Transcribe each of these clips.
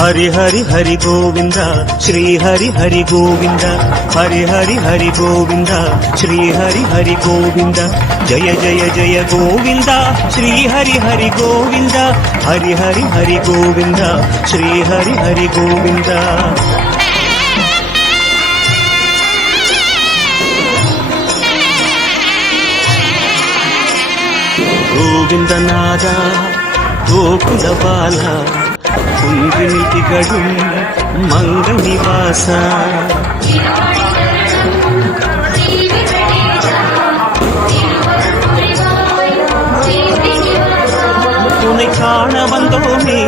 हरि हरि हरि गोविंद श्री हरि हरि गोविंद हरि हरि हरि गोविंद श्री हरि हरि गोविंद जय जय जय गोविंद श्री हरि हरि गोविंद हरि हरि हरि गोविंद श्री हरि हरि गोविंद गोविंद नादा गोकुल बाला कुंदिनी तिगड़ुम मंगल निवास उन्னை காண வந்தோமே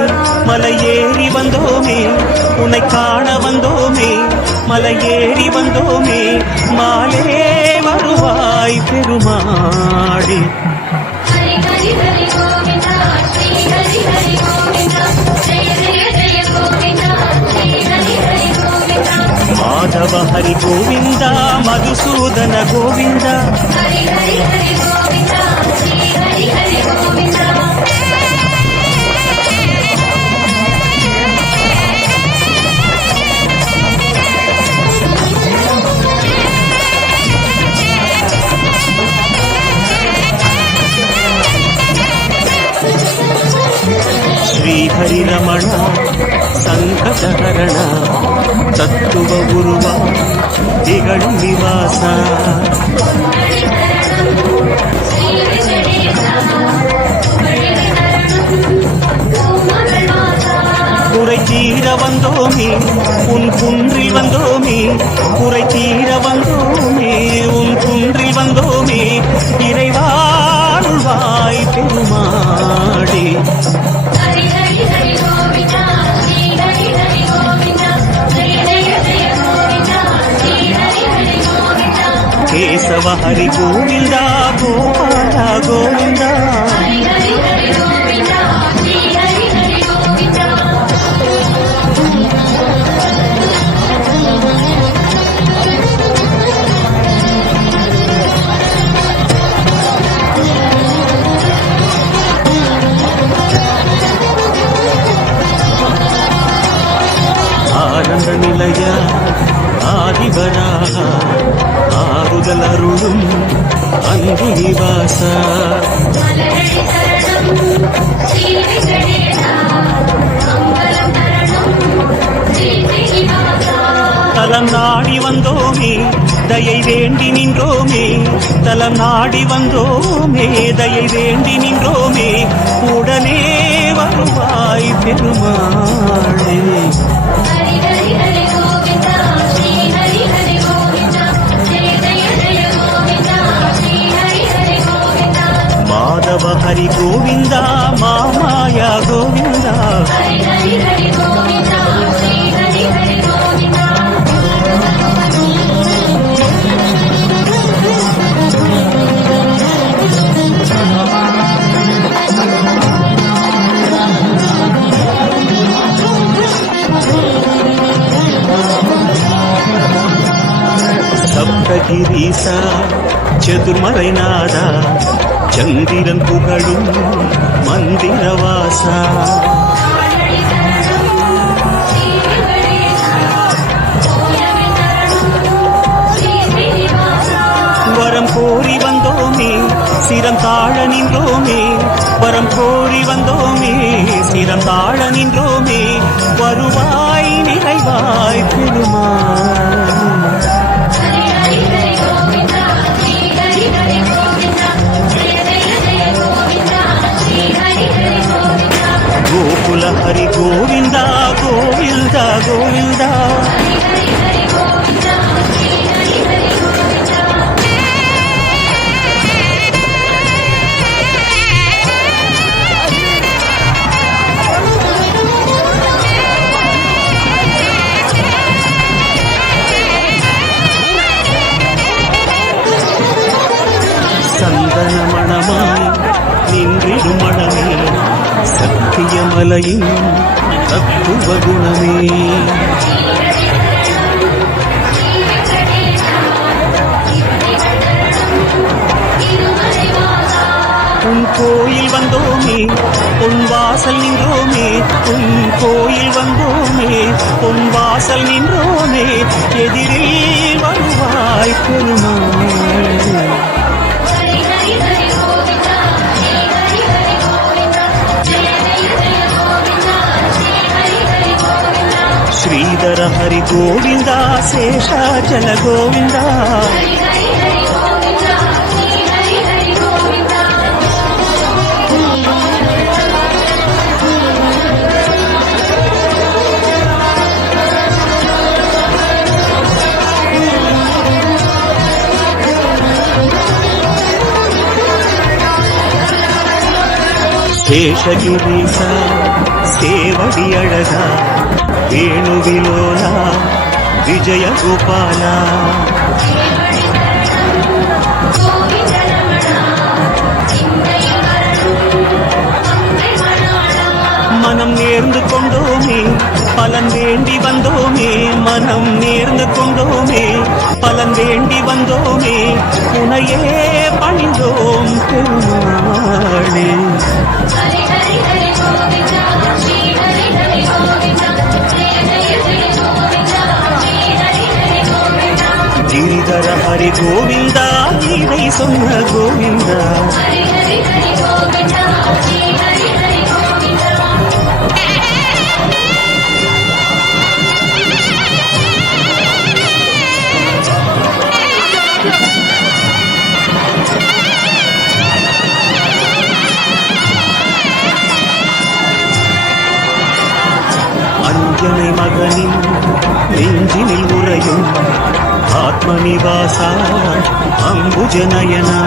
மலையேறி வந்தோமே உன்னை காண வந்தோமே மலையேறி வந்தோமே மாலே வருவாய் பெருமாளே माधव हरि गोविंद मधुसूदन गोविंद श्री हरि रमण संकटहरण तत्व गुरुवा दिगड़ निवास कुறை தீர வந்தோமே உன் குன்றில் வந்தோமே குறை தீர வந்தோமே உன் குன்றில் வந்தோமே இறைவாழ்வாய் பெருமாளே केशव हरि गोविंद गोपाल गोविंद आनंद निलय आदिवरा आरुदलरुळुम अंबु निवास தலம் நாடி வந்தோமே தயை வேண்டி நின்றோமே தலம் நாடி வந்தோமே தயை வேண்டி நின்றோமே உடனே வருவாய் பெருமாளே माधव हरि गोविंद मामाया गोविंद சப்தகிரீசா சதுர்மலைநாதா சந்திரன் புகழும் மந்திரவாசா வரம் கோரி வந்தோமே சிரம் தாழ நின்றோமே வரம் கோரி வந்தோமே சிரம் தாழ நின்றோமே வருவாய் நிறைவாய் பெருமாள் गोकुल हरि गोविंद गोविंद गोविंद சந்தன மணமாய் நின்றிடும் மணமே சத்தியமலையின் தத்துவ குணமே உன் கோயில் வந்தோமே பொன் வாசல் நின்றோமே உன் கோயில் வந்தோமே பொன் வாசல் நின்றோமே எதிரில் வருவாய் பெருமாள். శ్రీధర హరి గోవింద శేషాచల గోవింద శేషగిరీశ సేవడి అழగా వేణువిలోల విజయ గోపాల மனம் நேர்ந்து கொண்டோமே பலன் வேண்டி வந்தோமே மனம் நேர்ந்து கொண்டோமே பலன் வேண்டி வந்தோமே உனையே பணிந்தோம் பெருமாளே. గిరిధర హరి గోవింద నీవై சொன்ன గోవింద அஞ்சனை மகனின் நெஞ்சினில் உறையும் ஆத்மநிவாச அம்புஜநயனா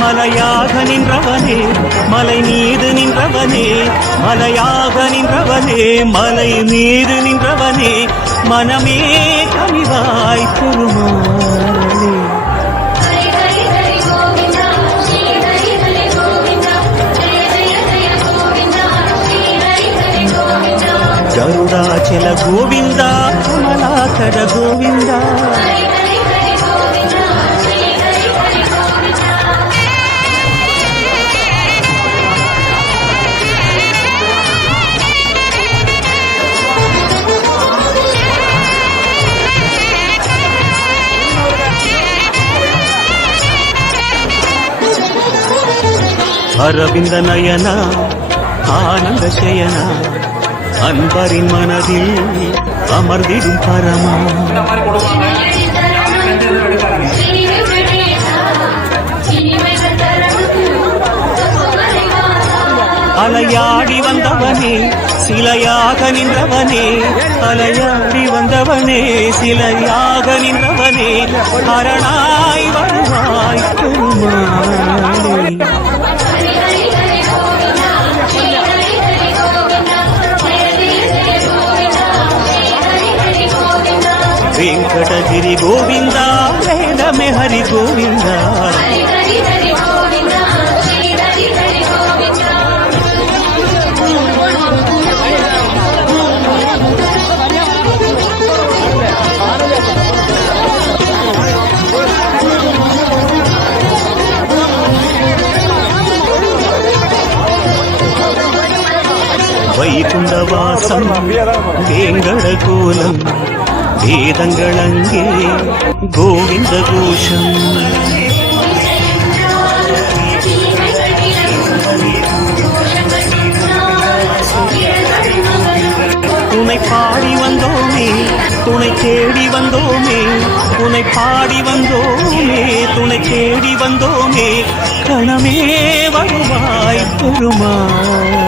மலையாக நின்றவனே மலை மீது நின்றவனே மலையாக நின்றவனே மலை மீது நின்றவனே மனமே கனிவாய் பெருமாளே. గరుడాచల గోవింద కమలాకర గోవింద அரவிந்த நயன ஆனந்த சயன அன்பரின் மனதில் அமர்ந்திடும் பரமா அலையாடி வந்தவனே சிலையாக நின்றவனே அலையாடி வந்தவனே சிலையாக நின்றவனே அரணாய் வருவாய் பெருமாளே. వెంకటగిరి గోవింద వేదమే హరి గోవింద வைகுண்டவாசம் வேங்கடகோலம் வேதங்களங்கே கோவிந்த கோஷம் துணை பாடி வந்தோமே துணை தேடி வந்தோமே துணை பாடி வந்தோமே துணை தேடி வந்தோமே கணமே வருவாய் பெருமாள்.